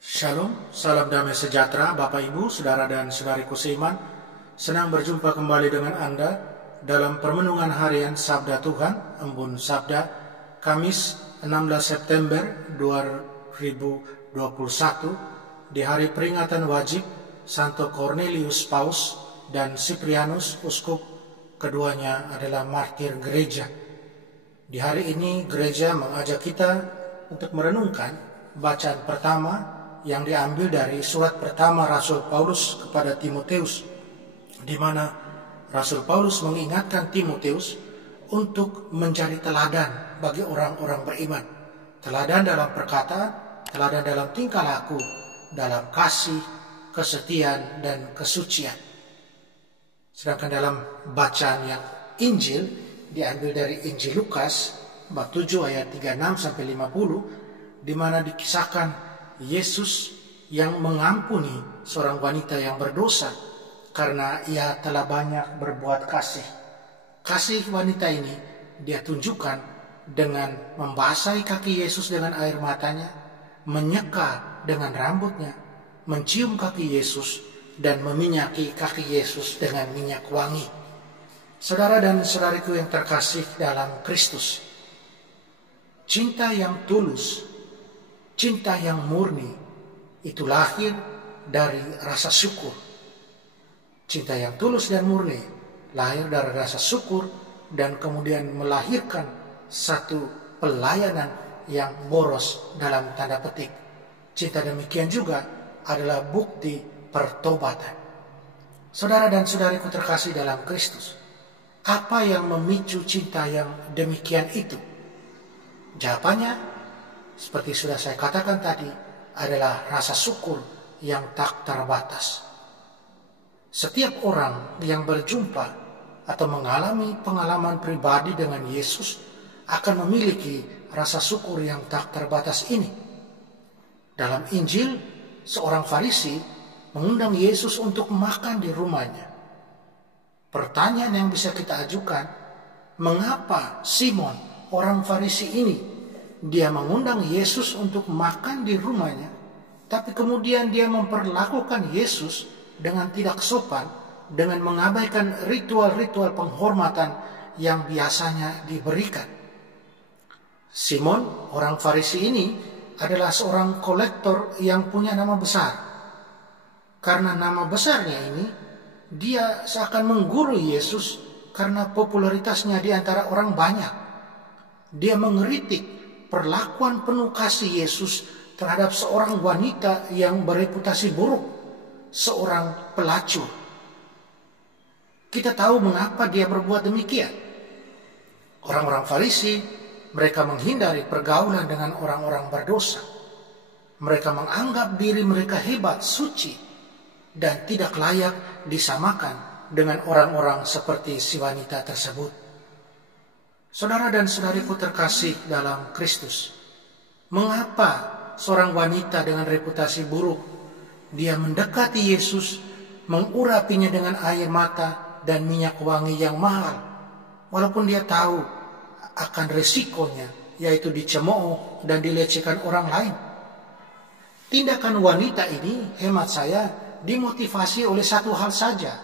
Shalom, salam damai sejahtera Bapak Ibu, Saudara dan Saudariku seiman. Senang berjumpa kembali dengan Anda dalam permenungan harian Sabda Tuhan, Embun Sabda, Kamis 16 September 2021, di hari peringatan wajib Santo Cornelius Paus dan Cyprianus, uskup. Keduanya adalah martir gereja. Di hari ini gereja mengajak kita untuk merenungkan bacaan pertama yang diambil dari surat pertama Rasul Paulus kepada Timotius, di mana Rasul Paulus mengingatkan Timotius untuk menjadi teladan bagi orang-orang beriman. Teladan dalam perkataan, teladan dalam tingkah laku, dalam kasih, kesetiaan, dan kesucian. Sedangkan dalam bacaan yang Injil diambil dari Injil Lukas bab 7 ayat 36-50, di mana dikisahkan Yesus yang mengampuni seorang wanita yang berdosa karena ia telah banyak berbuat kasih. Kasih wanita ini dia tunjukkan dengan membasahi kaki Yesus dengan air matanya, menyeka dengan rambutnya, mencium kaki Yesus, dan meminyaki kaki Yesus dengan minyak wangi. Saudara dan saudariku yang terkasih dalam Kristus, cinta yang tulus, cinta yang murni, itu lahir dari rasa syukur. Cinta yang tulus dan murni lahir dari rasa syukur dan kemudian melahirkan satu pelayanan yang boros dalam tanda petik. Cinta demikian juga adalah bukti pertobatan. Saudara dan saudariku terkasih dalam Kristus, apa yang memicu cinta yang demikian itu? Jawabannya, seperti sudah saya katakan tadi, adalah rasa syukur yang tak terbatas. Setiap orang yang berjumpa atau mengalami pengalaman pribadi dengan Yesus akan memiliki rasa syukur yang tak terbatas ini. Dalam Injil, seorang Farisi mengundang Yesus untuk makan di rumahnya. Pertanyaan yang bisa kita ajukan, mengapa Simon, orang Farisi ini, dia mengundang Yesus untuk makan di rumahnya, tapi kemudian dia memperlakukan Yesus dengan tidak sopan, dengan mengabaikan ritual-ritual penghormatan yang biasanya diberikan. Simon, orang Farisi ini, adalah seorang kolektor yang punya nama besar. Karena nama besarnya ini, dia seakan menggurui Yesus karena popularitasnya di antara orang banyak. Dia mengeritik perlakuan penuh kasih Yesus terhadap seorang wanita yang bereputasi buruk, seorang pelacur. Kita tahu mengapa dia berbuat demikian. Orang-orang Farisi, mereka menghindari pergaulan dengan orang-orang berdosa. Mereka menganggap diri mereka hebat, suci, dan tidak layak disamakan dengan orang-orang seperti si wanita tersebut. Saudara dan saudariku terkasih dalam Kristus, mengapa seorang wanita dengan reputasi buruk, dia mendekati Yesus, mengurapinya dengan air mata dan minyak wangi yang mahal, walaupun dia tahu akan resikonya, yaitu dicemooh dan dilecehkan orang lain? Tindakan wanita ini, hemat saya, dimotivasi oleh satu hal saja.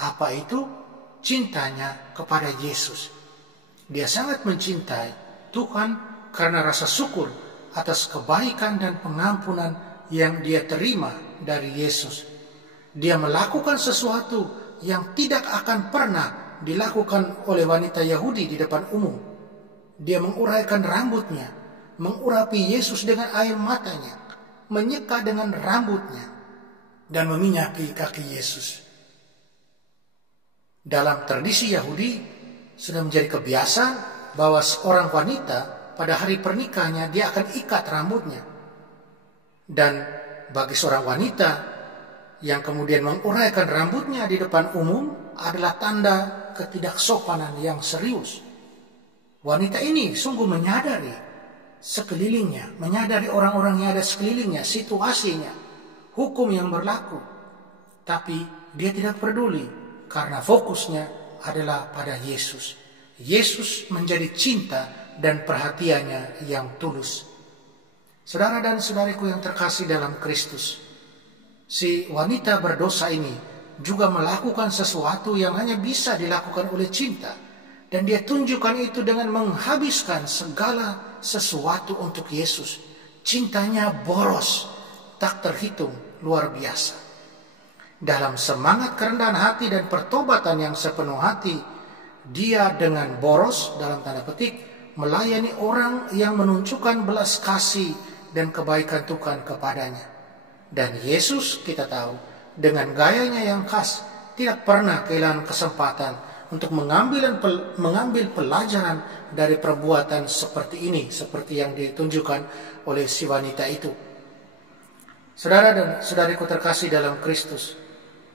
Apa itu? Cintanya kepada Yesus. Dia sangat mencintai Tuhan karena rasa syukur atas kebaikan dan pengampunan yang dia terima dari Yesus. Dia melakukan sesuatu yang tidak akan pernah dilakukan oleh wanita Yahudi di depan umum. Dia menguraikan rambutnya, mengurapi Yesus dengan air matanya, menyeka dengan rambutnya, dan meminyaki kaki Yesus. Dalam tradisi Yahudi sudah menjadi kebiasaan bahwa seorang wanita pada hari pernikahannya dia akan ikat rambutnya. Dan bagi seorang wanita yang kemudian menguraikan rambutnya di depan umum adalah tanda ketidaksopanan yang serius. Wanita ini sungguh menyadari sekelilingnya, menyadari orang-orang yang ada sekelilingnya, situasinya, hukum yang berlaku. Tapi dia tidak peduli karena fokusnya adalah pada Yesus. Yesus menjadi cinta dan perhatiannya yang tulus. Saudara dan saudariku yang terkasih dalam Kristus, si wanita berdosa ini juga melakukan sesuatu yang hanya bisa dilakukan oleh cinta. Dan dia tunjukkan itu dengan menghabiskan segala sesuatu untuk Yesus. Cintanya boros, tak terhitung, luar biasa. Dalam semangat kerendahan hati dan pertobatan yang sepenuh hati, dia dengan boros, dalam tanda petik, melayani orang yang menunjukkan belas kasih dan kebaikan Tuhan kepadanya. Dan Yesus, kita tahu, dengan gayanya yang khas, tidak pernah kehilangan kesempatan untuk mengambil pelajaran dari perbuatan seperti ini, seperti yang ditunjukkan oleh si wanita itu. Saudara dan saudariku terkasih dalam Kristus,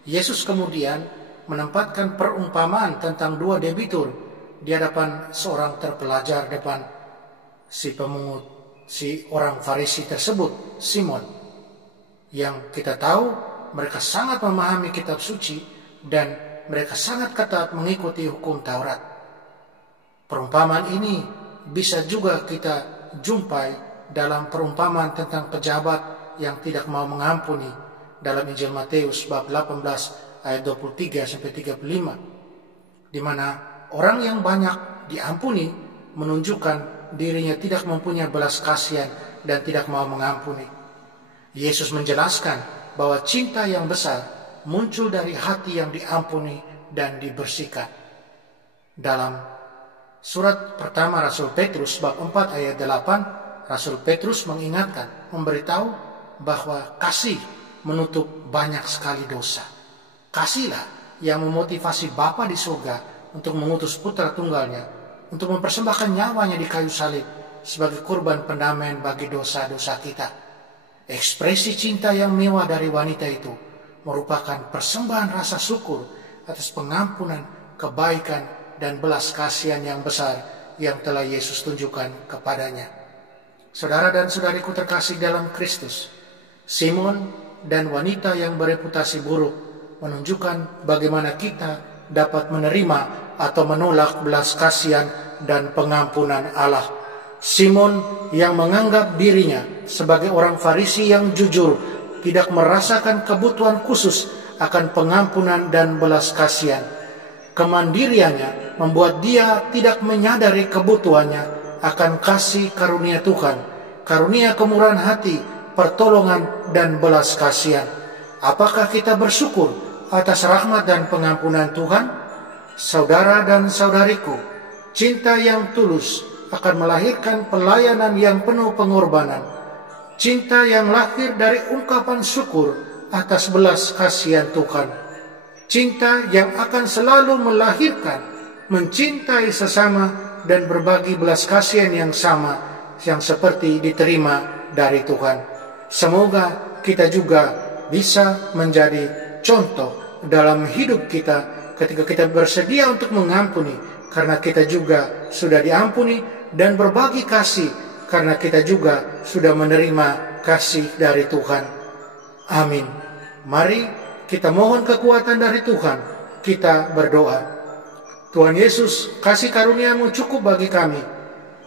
Yesus kemudian menempatkan perumpamaan tentang dua debitur di hadapan seorang terpelajar, depan si pemungut, si orang Farisi tersebut, Simon, yang kita tahu mereka sangat memahami kitab suci dan mereka sangat ketat mengikuti hukum Taurat. Perumpamaan ini bisa juga kita jumpai dalam perumpamaan tentang pejabat yang tidak mau mengampuni dalam Injil Matius bab 18 ayat 23 sampai 35, di mana orang yang banyak diampuni menunjukkan dirinya tidak mempunyai belas kasihan dan tidak mau mengampuni. Yesus menjelaskan bahwa cinta yang besar muncul dari hati yang diampuni dan dibersihkan. Dalam surat pertama Rasul Petrus bab 4 ayat 8, Rasul Petrus mengingatkan, memberitahu bahwa kasih menutup banyak sekali dosa. Kasihlah yang memotivasi Bapa di surga untuk mengutus putra tunggalnya untuk mempersembahkan nyawanya di kayu salib sebagai kurban pendamaian bagi dosa-dosa kita. Ekspresi cinta yang mewah dari wanita itu merupakan persembahan rasa syukur atas pengampunan, kebaikan, dan belas kasihan yang besar yang telah Yesus tunjukkan kepadanya. Saudara dan saudariku terkasih dalam Kristus, Simon dan wanita yang bereputasi buruk menunjukkan bagaimana kita dapat menerima atau menolak belas kasihan dan pengampunan Allah. Simon yang menganggap dirinya sebagai orang Farisi yang jujur, tidak merasakan kebutuhan khusus akan pengampunan dan belas kasihan. Kemandiriannya membuat dia tidak menyadari kebutuhannya akan kasih karunia Tuhan, karunia kemurahan hati, pertolongan dan belas kasihan. Apakah kita bersyukur atas rahmat dan pengampunan Tuhan? Saudara dan saudariku, cinta yang tulus akan melahirkan pelayanan yang penuh pengorbanan. Cinta yang lahir dari ungkapan syukur atas belas kasihan Tuhan. Cinta yang akan selalu melahirkan mencintai sesama dan berbagi belas kasihan yang sama, yang seperti diterima dari Tuhan. Semoga kita juga bisa menjadi contoh dalam hidup kita ketika kita bersedia untuk mengampuni, karena kita juga sudah diampuni, dan berbagi kasih karena kita juga sudah menerima kasih dari Tuhan. Amin. Mari kita mohon kekuatan dari Tuhan. Kita berdoa. Tuhan Yesus, kasih karunia-Mu cukup bagi kami.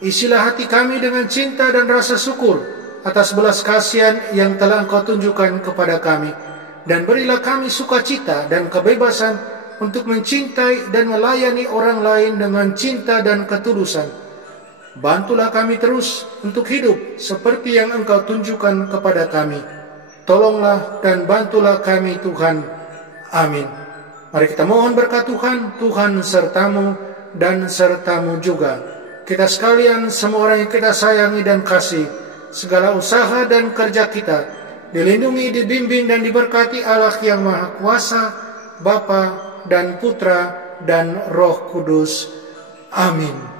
Isilah hati kami dengan cinta dan rasa syukur atas belas kasihan yang telah Engkau tunjukkan kepada kami. Dan berilah kami sukacita dan kebebasan untuk mencintai dan melayani orang lain dengan cinta dan ketulusan. Bantulah kami terus untuk hidup seperti yang Engkau tunjukkan kepada kami. Tolonglah dan bantulah kami Tuhan. Amin. Mari kita mohon berkat Tuhan. Tuhan sertamu dan sertamu juga. Kita sekalian, semua orang yang kita sayangi dan kasih, segala usaha dan kerja kita dilindungi, dibimbing dan diberkati Allah yang Maha Kuasa, Bapa dan Putra dan Roh Kudus. Amin.